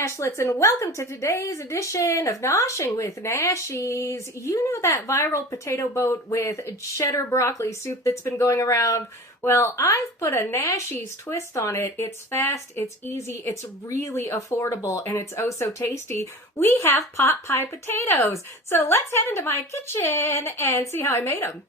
Nashlets, and welcome to today's edition of Noshing with Nashies. You know that viral potato boat with cheddar broccoli soup that's been going around? Well, I've put a Nashies twist on it. It's fast, it's easy, it's really affordable, and it's oh so tasty. We have pot pie potatoes. So let's head into my kitchen and see how I made them.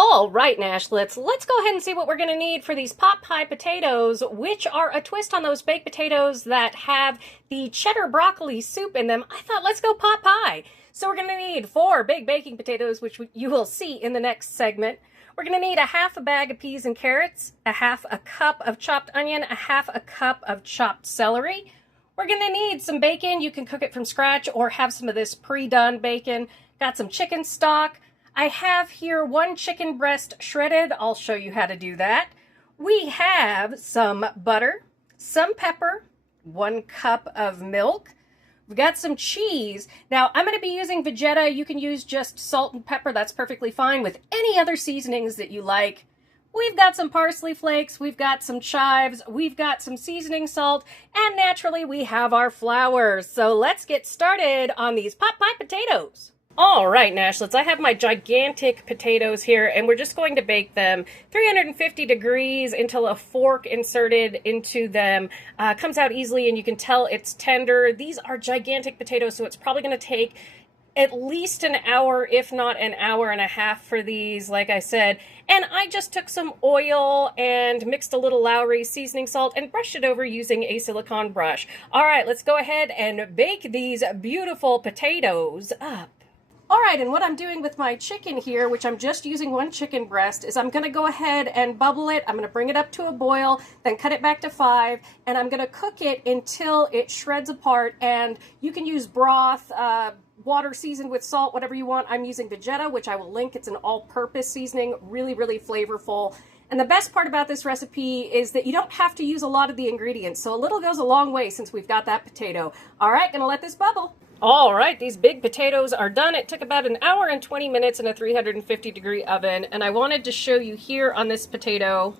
All right, Nashlets, let's go ahead and see what we're going to need for these pot pie potatoes, which are a twist on those baked potatoes that have the cheddar broccoli soup in them. I thought, let's go pot pie. So we're going to need 4 big baking potatoes, which you will see in the next segment. We're going to need a half a bag of peas and carrots, a half a cup of chopped onion, a half a cup of chopped celery. We're going to need some bacon. You can cook it from scratch or have some of this pre-done bacon. Got some chicken stock. I have here 1 chicken breast shredded. I'll show you how to do that. We have some butter, some pepper, 1 cup of milk. We've got some cheese. Now, I'm going to be using Vegeta. You can use just salt and pepper. That's perfectly fine with any other seasonings that you like. We've got some parsley flakes. We've got some chives. We've got some seasoning salt. And naturally, we have our flour. So let's get started on these pot pie potatoes. All right, Nashlets, I have my gigantic potatoes here, and we're just going to bake them 350 degrees until a fork inserted into them comes out easily, and you can tell it's tender. These are gigantic potatoes, so it's probably going to take at least an hour, if not an hour and a half for these, like I said. And I just took some oil and mixed a little Lowry seasoning salt and brushed it over using a silicone brush. All right, let's go ahead and bake these beautiful potatoes up. All right, and what I'm doing with my chicken here, which I'm just using 1 chicken breast, is I'm going to go ahead and bubble it. I'm going to bring it up to a boil, then cut it back to 5, and I'm going to cook it until it shreds apart. And you can use broth, water seasoned with salt, whatever you want. I'm using Vegeta, which I will link. It's an all-purpose seasoning, really, really flavorful. And the best part about this recipe is that you don't have to use a lot of the ingredients, so a little goes a long way since we've got that potato. All right, going to let this bubble. All right, these big potatoes are done. It took about an hour and 20 minutes in a 350 degree oven, and I wanted to show you here on this potato.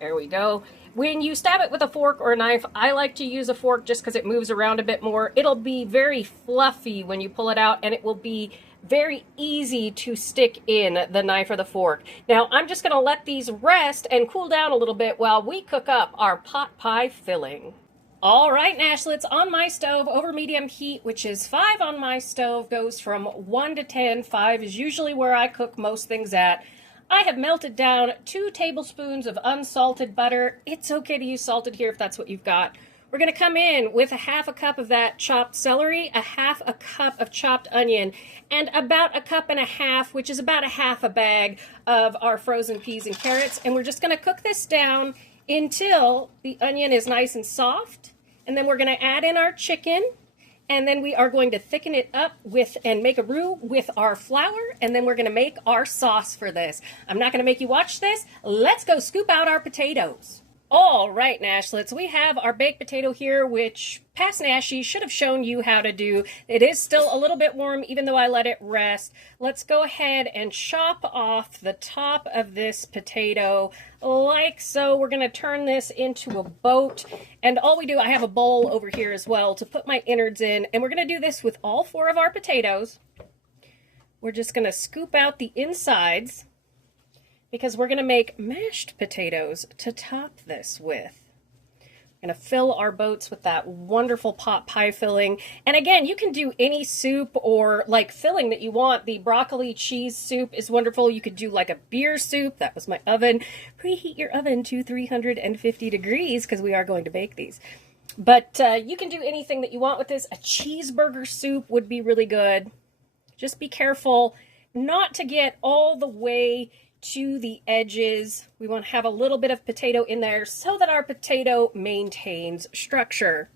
There we go. When you stab it with a fork or a knife, I like to use a fork just because it moves around a bit more. It'll be very fluffy when you pull it out, and it will be very easy to stick in the knife or the fork. Now, I'm just going to let these rest and cool down a little bit while we cook up our pot pie filling. All right, Nashlets, on my stove over medium heat, which is 5 on my stove, goes from 1 to 10. 5 is usually where I cook most things at. I have melted down 2 tablespoons of unsalted butter. It's okay to use salted here if that's what you've got. We're going to come in with a half a cup of that chopped celery, a half a cup of chopped onion, and about a cup and a half, which is about a half a bag of our frozen peas and carrots. And we're just going to cook this down until the onion is nice and soft, and then we're going to add in our chicken, and then we are going to thicken it up with and make a roux with our flour, and then we're going to make our sauce for this. I'm not going to make you watch this. Let's go scoop out our potatoes. All right, Nashlets, we have our baked potato here, which past Nashies should have shown you how to do. It is still a little bit warm, even though I let it rest. Let's go ahead and chop off the top of this potato like so. We're going to turn this into a boat. And all we do, I have a bowl over here as well to put my innards in. And we're going to do this with all 4 of our potatoes. We're just going to scoop out the insides, because we're going to make mashed potatoes to top this with. We're going to fill our boats with that wonderful pot pie filling. And again, you can do any soup or like filling that you want. The broccoli cheese soup is wonderful. You could do like a beer soup. That was my oven. Preheat your oven to 350 degrees because we are going to bake these. But you can do anything that you want with this. A cheeseburger soup would be really good. Just be careful not to get all the way to the edges. We want to have a little bit of potato in there so that our potato maintains structure.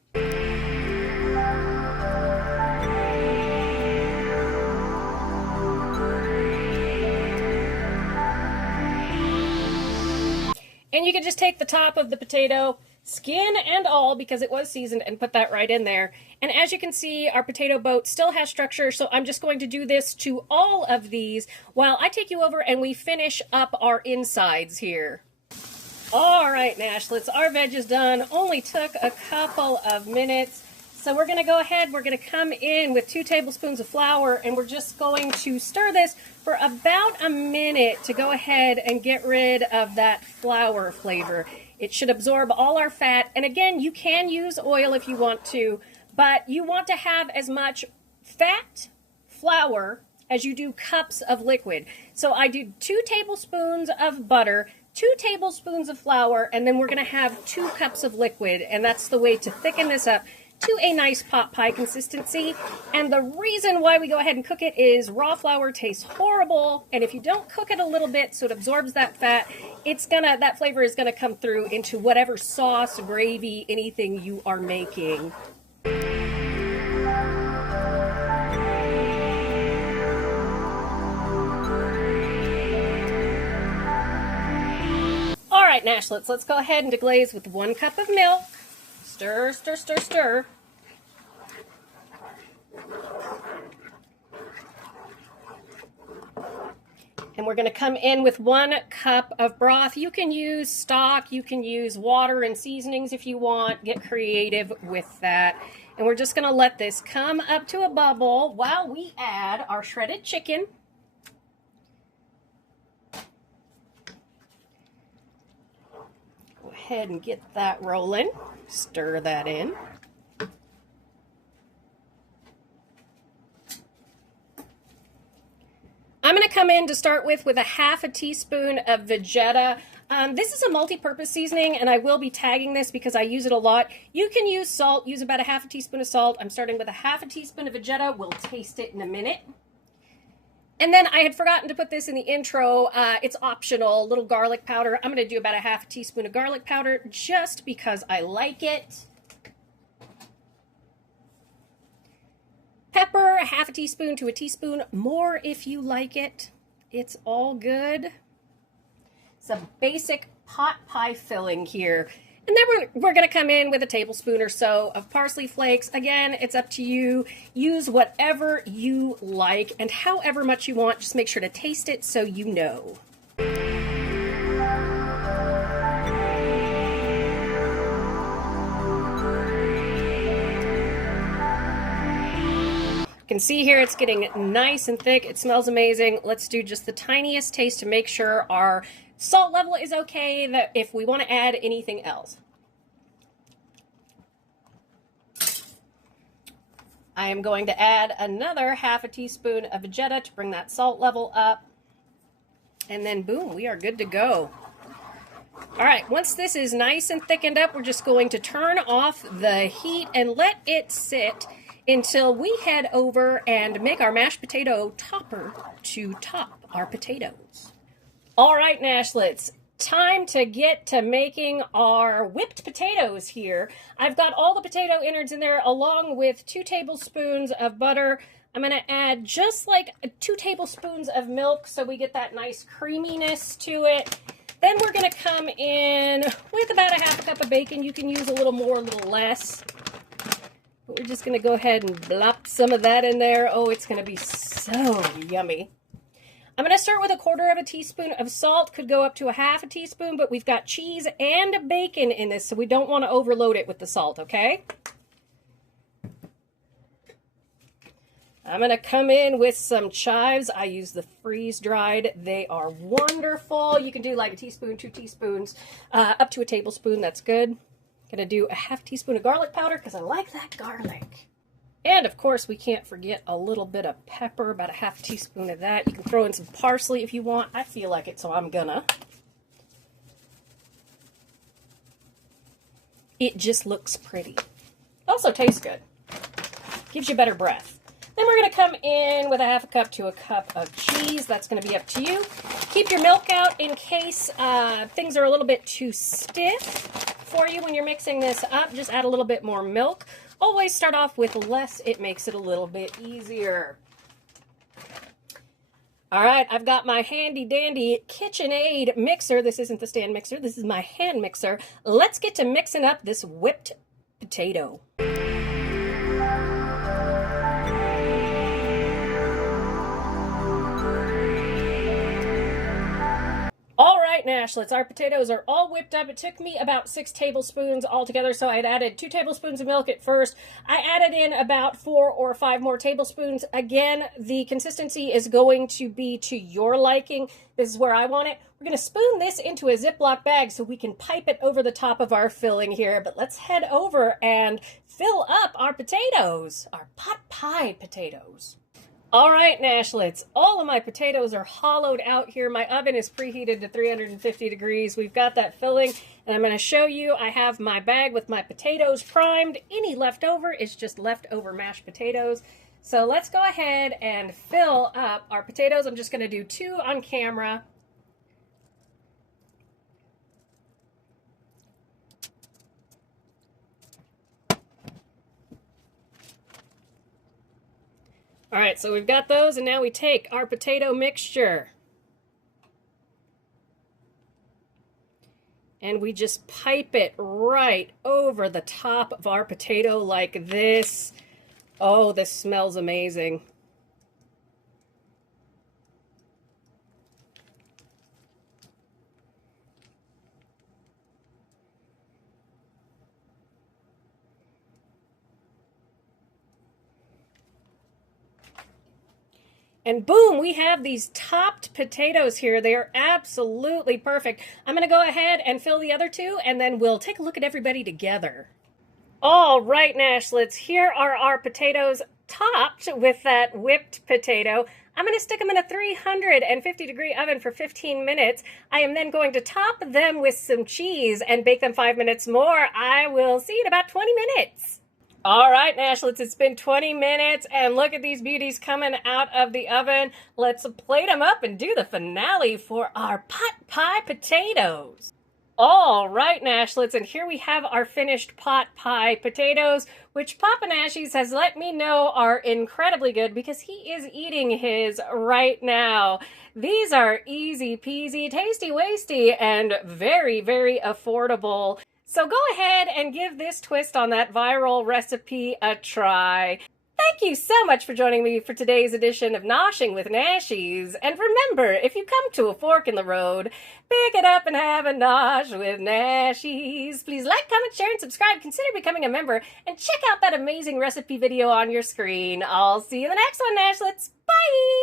And you can just take the top of the potato, skin and all, because it was seasoned, and put that right in there. And as you can see, our potato boat still has structure, so I'm just going to do this to all of these while I take you over and we finish up our insides here. All right, Nashlets, our veg is done. Only took a couple of minutes. So we're gonna go ahead, we're gonna come in with 2 tablespoons of flour, and we're just going to stir this for about a minute to go ahead and get rid of that flour flavor. It should absorb all our fat. And again, you can use oil if you want to, but you want to have as much fat, flour, as you do cups of liquid. So I do 2 tablespoons of butter, 2 tablespoons of flour, and then we're gonna have 2 cups of liquid, and that's the way to thicken this up to a nice pot pie consistency. And the reason why we go ahead and cook it is raw flour tastes horrible, and if you don't cook it a little bit so it absorbs that fat, that flavor is gonna come through into whatever sauce, gravy, anything you are making. All right, Nashlets, let's go ahead and deglaze with 1 cup of milk. Stir, stir, stir, stir. And we're going to come in with 1 cup of broth. You can use stock, you can use water and seasonings if you want. Get creative with that. And we're just going to let this come up to a bubble while we add our shredded chicken. Go ahead and get that rolling. Stir that in. I'm going to come in to start with a half a teaspoon of Vegeta. This is a multi-purpose seasoning, and I will be tagging this because I use it a lot. You can use salt, use about a half a teaspoon of salt. I'm starting with a half a teaspoon of Vegeta. We'll taste it in a minute. And then I had forgotten to put this in the intro. It's optional, little garlic powder. I'm going to do about a half a teaspoon of garlic powder just because I like it. Pepper, a half a teaspoon to a teaspoon, more if you like it. It's all good. Some basic pot pie filling here. And then we're going to come in with a tablespoon or so of parsley flakes. Again, it's up to you. Use whatever you like and however much you want. Just make sure to taste it so you know. You can see here it's getting nice and thick. It smells amazing. Let's do just the tiniest taste to make sure our salt level is okay, that if we want to add anything else. I am going to add another half a teaspoon of Vegeta to bring that salt level up. And then boom, we are good to go. All right, once this is nice and thickened up, we're just going to turn off the heat and let it sit until we head over and make our mashed potato topper to top our potatoes. All right, Nashlets, time to get to making our whipped potatoes here. I've got all the potato innards in there along with 2 tablespoons of butter. I'm going to add just like 2 tablespoons of milk so we get that nice creaminess to it. Then we're going to come in with about a half a cup of bacon. You can use a little more, a little less. But we're just going to go ahead and blop some of that in there. Oh, it's going to be so yummy. I'm going to start with a 1/4 teaspoon of salt. Could go up to a half a teaspoon, but we've got cheese and bacon in this, so we don't want to overload it with the salt, okay? I'm going to come in with some chives. I use the freeze-dried. They are wonderful. You can do like a teaspoon, 2 teaspoons, up to a tablespoon. That's good. Going to do a half teaspoon of garlic powder because I like that garlic. And of course, we can't forget a little bit of pepper, about a half teaspoon of that. You can throw in some parsley if you want. I feel like it, so I'm gonna. It just looks pretty. Also tastes good. Gives you better breath. Then we're gonna come in with a half a cup to a cup of cheese. That's gonna be up to you. Keep your milk out in case things are a little bit too stiff for you when you're mixing this up. Just add a little bit more milk. Always start off with less. It makes it a little bit easier. All right, I've got my handy dandy KitchenAid mixer. This isn't the stand mixer, this is my hand mixer. Let's get to mixing up this whipped potato. All right, Nashlets, our potatoes are all whipped up. It took me about 6 tablespoons altogether, so I'd added 2 tablespoons of milk at first. I added in about 4 or 5 more tablespoons. Again, the consistency is going to be to your liking. This is where I want it. We're going to spoon this into a Ziploc bag so we can pipe it over the top of our filling here. But let's head over and fill up our potatoes, our pot pie potatoes. All right, Nashlets, all of my potatoes are hollowed out here. My oven is preheated to 350 degrees. We've got that filling, and I'm going to show you. I have my bag with my potatoes primed. Any leftover is just leftover mashed potatoes. So let's go ahead and fill up our potatoes. I'm just going to do 2 on camera. All right, so we've got those, and now we take our potato mixture and we just pipe it right over the top of our potato like this. Oh, this smells amazing. And boom, we have these topped potatoes here. They are absolutely perfect. I'm going to go ahead and fill the other 2, and then we'll take a look at everybody together. All right, Nashlets, here are our potatoes topped with that whipped potato. I'm going to stick them in a 350-degree oven for 15 minutes. I am then going to top them with some cheese and bake them 5 minutes more. I will see you in about 20 minutes. All right, Nashlets, it's been 20 minutes, and look at these beauties coming out of the oven. Let's plate them up and do the finale for our pot pie potatoes. All right, Nashlets, and here we have our finished pot pie potatoes, which Papa Nashies has let me know are incredibly good because he is eating his right now. These are easy peasy, tasty wasty, and very, very affordable. So go ahead and give this twist on that viral recipe a try. Thank you so much for joining me for today's edition of Noshing with Nashies. And remember, if you come to a fork in the road, pick it up and have a nosh with Nashies. Please like, comment, share, and subscribe. Consider becoming a member. And check out that amazing recipe video on your screen. I'll see you in the next one, Nashlets. Bye!